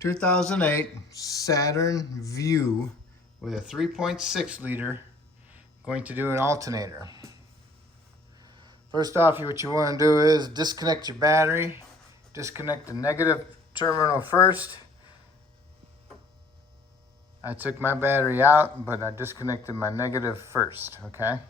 2008 Saturn View with a 3.6 liter, going to do an alternator. First off, what you want to do is disconnect your battery. Disconnect the negative terminal first. I took my battery out, but I disconnected my negative first, okay?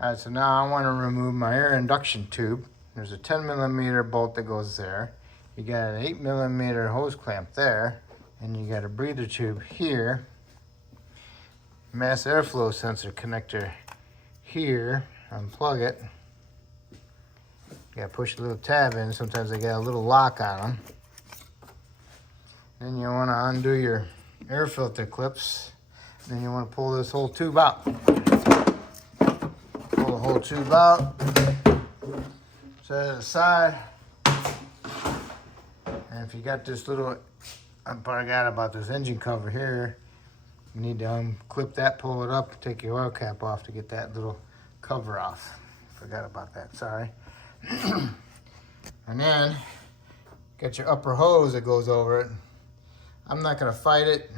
Alright, so now I want to remove my air induction tube. There's a 10mm bolt that goes there. You got an 8mm hose clamp there, and you got a breather tube here. Mass airflow sensor connector here. Unplug it. You gotta push a little tab in. Sometimes they got a little lock on them. Then you want to undo your air filter clips. Then you want to pull this whole tube out. Pull the whole tube out. Set it aside. And if you got this little, I forgot about this engine cover here. You need to unclip that, pull it up, take your oil cap off to get that little cover off. Forgot about that, sorry. And then, got your upper hose that goes over it. I'm not gonna fight it.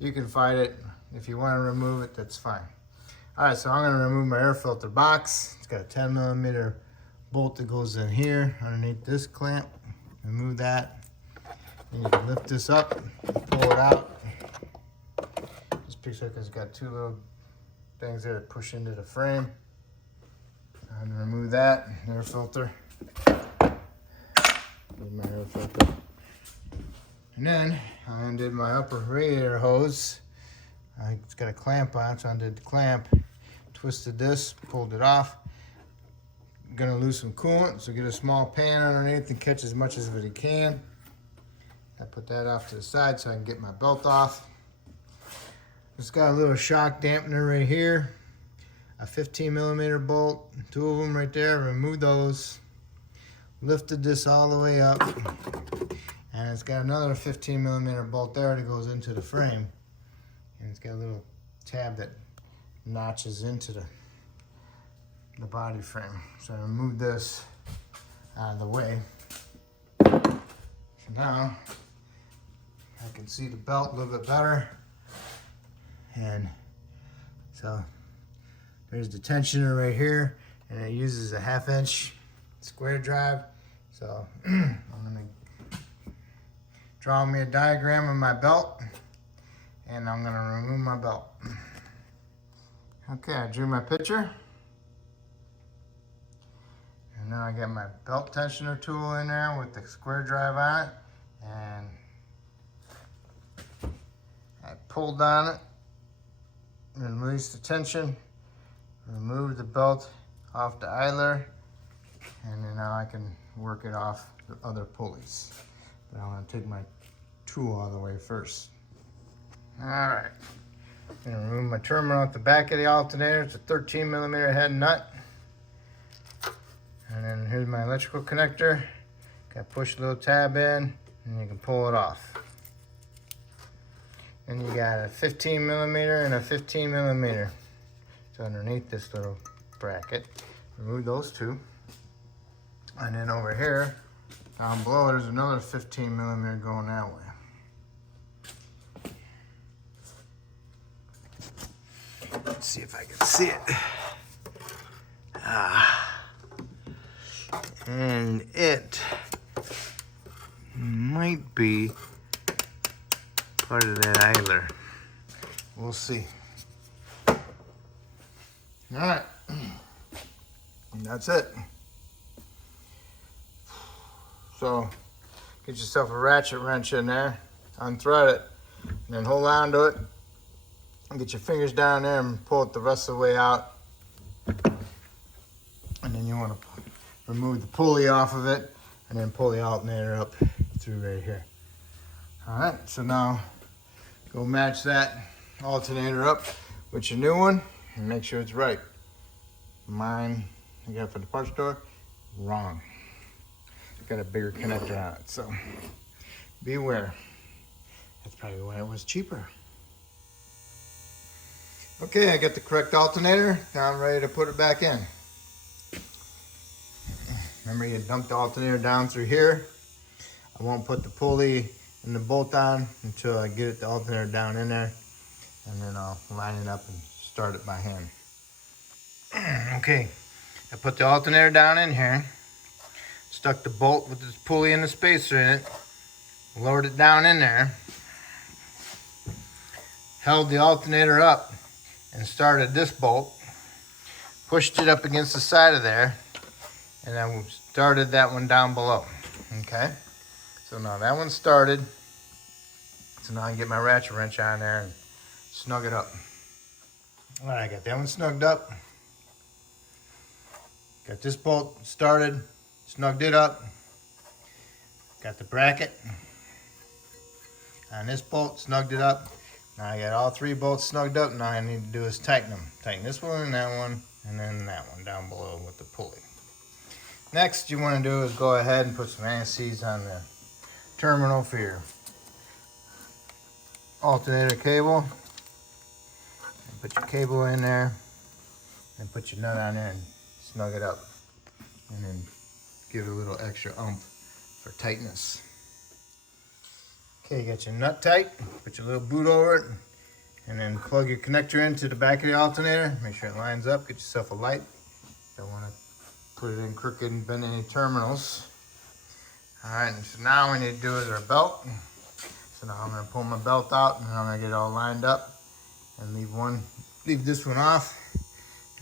You can fight it. If you wanna remove it, that's fine. All right, so I'm gonna remove my air filter box. It's got a 10mm bolt that goes in here underneath this clamp. Remove that. And you can lift this up, pull it out. This picture has got two little things there that push into the frame. I'm gonna remove that air filter. Need my air filter. And then I undid my upper radiator hose. It's got a clamp on it, so I undid the clamp, twisted this, pulled it off. I'm gonna lose some coolant, so get a small pan underneath and catch as much as it can. I put that off to the side so I can get my belt off. It's got a little shock dampener right here, a 15mm bolt, two of them right there. Remove those. Lifted this all the way up, and it's got another 15mm bolt there that goes into the frame, and it's got a little tab that notches into the body frame. So I removed this out of the way. So now I can see the belt a little bit better. And so there's the tensioner right here, and it uses a 1/2" square drive. So I'm gonna draw me a diagram of my belt, and I'm gonna remove my belt. Okay, I drew my picture. And now I got my belt tensioner tool in there with the square drive on it, and I pulled on it, released the tension, removed the belt off the idler, and then now I can work it off the other pulleys. But I want to take my tool all the way first. All right, I'm gonna remove my terminal at the back of the alternator. It's a 13mm head nut. And then here's my electrical connector. Got to push a little tab in, and you can pull it off. And you got a 15mm and a 15mm. It's underneath this little bracket. Remove those two. And then over here, down below, there's another 15mm going that way. Let's see if I can see it. And it might be part of that idler. We'll see. All right, and that's it. So get yourself a ratchet wrench in there, unthread it, and then hold on to it, and get your fingers down there and pull it the rest of the way out. And then you want to remove the pulley off of it, and then pull the alternator up through right here. All right, so now go match that alternator up with your new one and make sure it's right. Mine, I got for the parts store, wrong. It's got a bigger connector on it, so beware. That's probably why it was cheaper. Okay, I got the correct alternator. Now I'm ready to put it back in. Remember, you dump the alternator down through here. I won't put the pulley and the bolt on until I get the alternator down in there, and then I'll line it up and start it by hand. Okay, I put the alternator down in here, stuck the bolt with this pulley and the spacer in it, lowered it down in there, held the alternator up and started this bolt, pushed it up against the side of there, and then started that one down below. Okay, so now that one started. So now I can get my ratchet wrench on there and snug it up. All right, I got that one snugged up. Got this bolt started, snugged it up. Got the bracket on this bolt, snugged it up. Now I got all 3 bolts snugged up. Now all I need to do is tighten them. Tighten this one and that one, and then that one down below with the pulley. Next, you want to do is go ahead and put some anti-seize on the terminal for your alternator cable. And put your cable in there, and put your nut on there and snug it up. And then give it a little extra oomph for tightness. Okay, you got your nut tight, put your little boot over it, and then plug your connector into the back of the alternator. Make sure it lines up, get yourself a light. Don't want to put it in crooked and bend any terminals. All right, and so now what we need to do is our belt. So now I'm gonna pull my belt out, and then I'm gonna get it all lined up and leave this one off,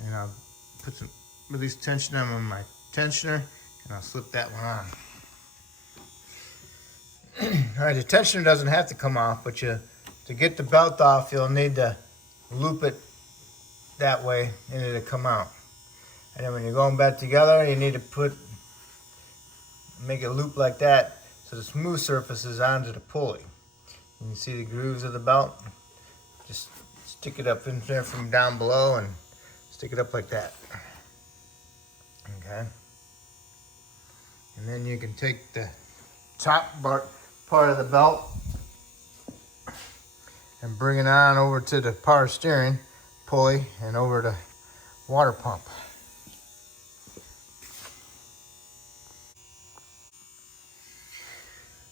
and I'll put some release tension on my tensioner, and I'll slip that one on. All right, the tensioner doesn't have to come off, but to get the belt off, you'll need to loop it that way and it'll come out. And then when you're going back together, you need to make it loop like that so the smooth surface is onto the pulley. You can see the grooves of the belt. Just stick it up in there from down below and stick it up like that. Okay. And then you can take the top part of the belt and bring it on over to the power steering pulley and over the water pump.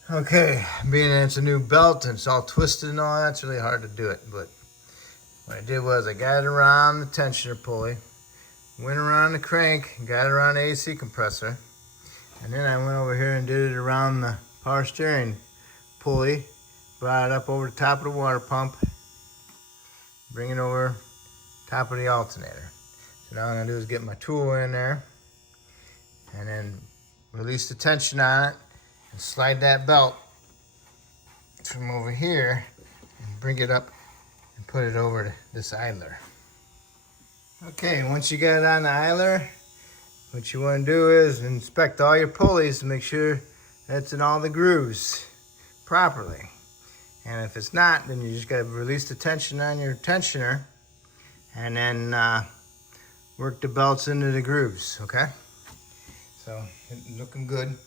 Okay, being that it's a new belt and it's all twisted and all that, it's really hard to do it. But what I did was I got it around the tensioner pulley, went around the crank, got it around the AC compressor, and then I went over here and did it around the power steering pulley, brought it up over the top of the water pump, bring it over top of the alternator. So now what I'm gonna do is get my tool in there and then release the tension on it and slide that belt from over here and bring it up and put it over to this idler. Okay, once you get it on the idler, what you want to do is inspect all your pulleys to make sure that's in all the grooves properly. And if it's not, then you just got to release the tension on your tensioner and then work the belts into the grooves, okay? So, it's looking good.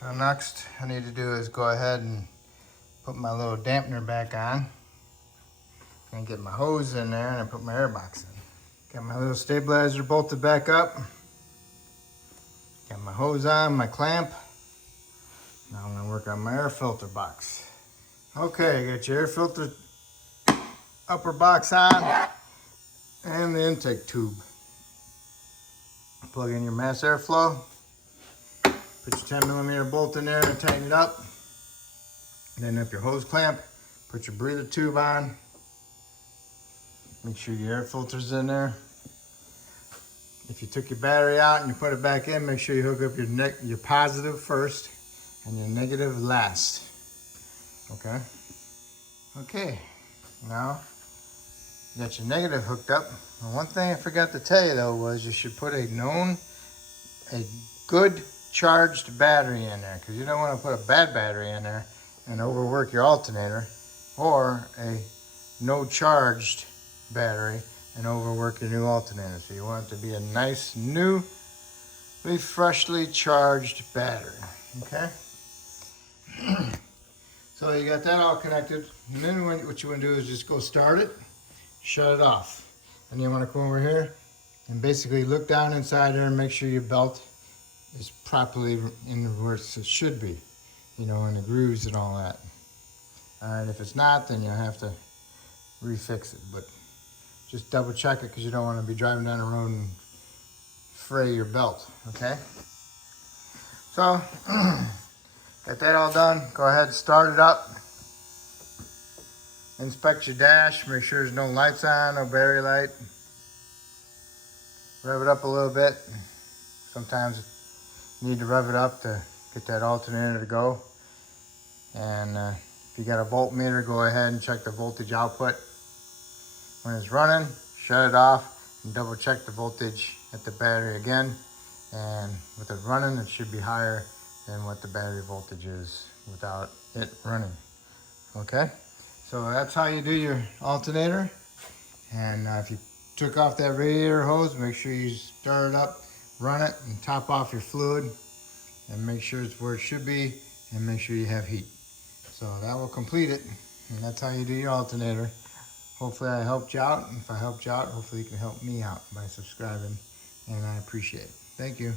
So next I need to do is go ahead and put my little dampener back on and get my hose in there and I put my air box in. Got my little stabilizer bolted back up. Got my hose on, my clamp. Now I'm gonna work on my air filter box. Okay, got your air filter upper box on and the intake tube. Plug in your mass airflow. Put your 10mm bolt in there and tighten it up. Then up your hose clamp, put your breather tube on. Make sure your air filter's in there. If you took your battery out and you put it back in, make sure you hook up your positive first and your negative last. Okay? Okay, now you got your negative hooked up. And one thing I forgot to tell you though was you should put a good charged battery in there, because you don't want to put a bad battery in there and overwork your alternator, or a no charged battery and overwork your new alternator. So you want it to be a nice new freshly charged battery. Okay. So you got that all connected, and then what you want to do is just go start it, shut it off, and you want to come over here and basically look down inside there and make sure your belt is properly in where it should be. you know, in the grooves and all that. Alright, if it's not, then you'll have to refix it, but just double check it because you don't want to be driving down the road and fray your belt, okay? So, got that all done. Go ahead and start it up. Inspect your dash, make sure there's no lights on, no battery light. Rev it up a little bit. Sometimes you need to rev it up to get that alternator to go. And if you got a voltmeter, go ahead and check the voltage output. When it's running, shut it off and double check the voltage at the battery again. And with it running, it should be higher than what the battery voltage is without it running. Okay, so that's how you do your alternator. And if you took off that radiator hose, make sure you stir it up, run it, and top off your fluid, and make sure it's where it should be, and make sure you have heat. So that will complete it, and that's how you do your alternator. Hopefully I helped you out. If I helped you out, hopefully you can help me out by subscribing, and I appreciate it. Thank you.